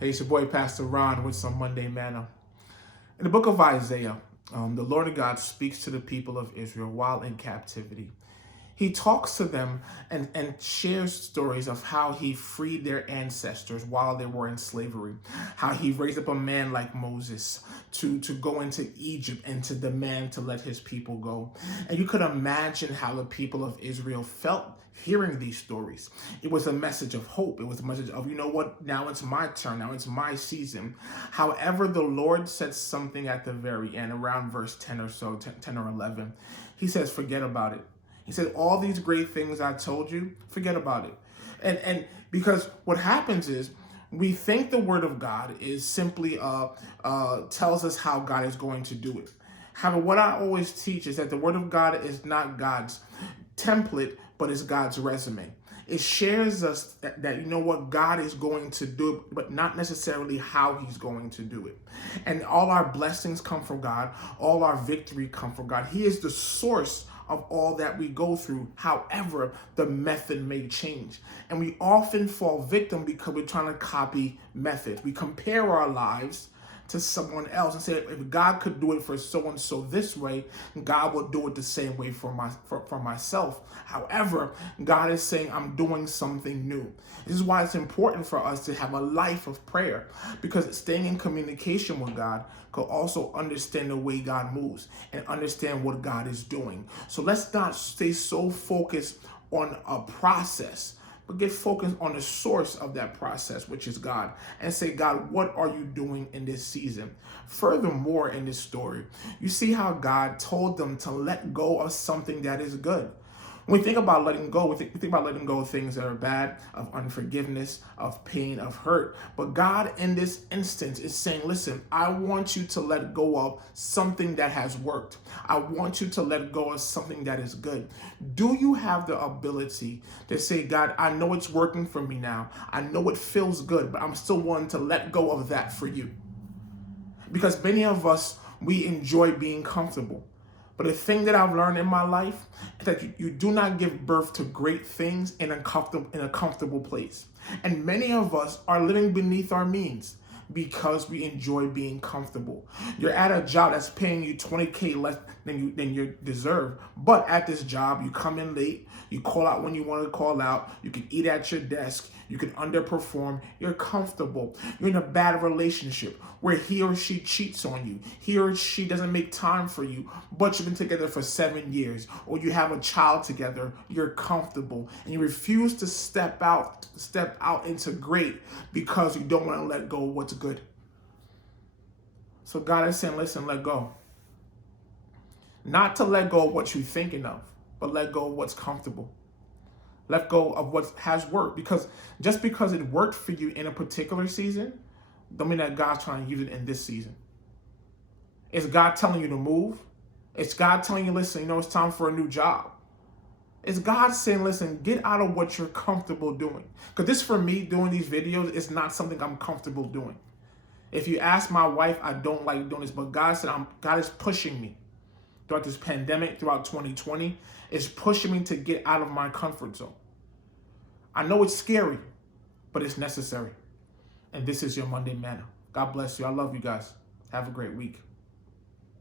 Hey, it's your boy Pastor Ron with some Monday Manna. In the book of Isaiah, the Lord God speaks to the people of Israel while in captivity. He talks to them and shares stories of how he freed their ancestors while they were in slavery, how he raised up a man like Moses to go into Egypt and to demand to let his people go. And you could imagine how the people of Israel felt hearing these stories. It was a message of hope. It was a message of, you know what, now it's my turn. Now it's my season. However, the Lord said something at the very end, around verse 10 or so, 10 or 11. He says, forget about it. He said, all these great things I told you, forget about it. And because what happens is we think the word of God is simply tells us how God is going to do it. However, what I always teach is that the word of God is not God's template, but it's God's resume. It shares us that you know what God is going to do, but not necessarily how he's going to do it. And all our blessings come from God. All our victory come from God. He is the source of all that we go through. However, the method may change. And we often fall victim because we're trying to copy methods. We compare our lives to someone else and say, if God could do it for so-and-so this way, God will do it the same way for myself. However, God is saying, I'm doing something new. This is why it's important for us to have a life of prayer, because staying in communication with God could also understand the way God moves and understand what God is doing. So let's not stay so focused on a process, but get focused on the source of that process, which is God, and say, God, what are you doing in this season? Furthermore, in this story, you see how God told them to let go of something that is good. When we think about letting go, we think about letting go of things that are bad, of unforgiveness, of pain, of hurt. But God, in this instance, is saying, listen, I want you to let go of something that has worked. I want you to let go of something that is good. Do you have the ability to say, God, I know it's working for me now. I know it feels good, but I'm still willing to let go of that for you? Because many of us, we enjoy being comfortable. But the thing that I've learned in my life is that you do not give birth to great things in a comfortable place. And many of us are living beneath our means because we enjoy being comfortable. You're at a job that's paying you 20K less than you deserve. But at this job, you come in late, you call out when you want to call out, you can eat at your desk, you can underperform, you're comfortable. You're in a bad relationship where he or she cheats on you, he or she doesn't make time for you, but you've been together for 7 years, or you have a child together, you're comfortable, and you refuse to step out into great because you don't want to let go of what's good. So God is saying, listen, let go. Not to let go of what you're thinking of, but let go of what's comfortable. Let go of what has worked. Because just because it worked for you in a particular season, don't mean that God's trying to use it in this season. It's God telling you to move. It's God telling you, listen, you know, it's time for a new job. It's God saying, listen, get out of what you're comfortable doing. Because this, for me, doing these videos is not something I'm comfortable doing. If you ask my wife, I don't like doing this, but God said, God is pushing me throughout this pandemic, throughout 2020, is pushing me to get out of my comfort zone. I know it's scary, but it's necessary. And this is your Monday Manna. God bless you. I love you guys. Have a great week.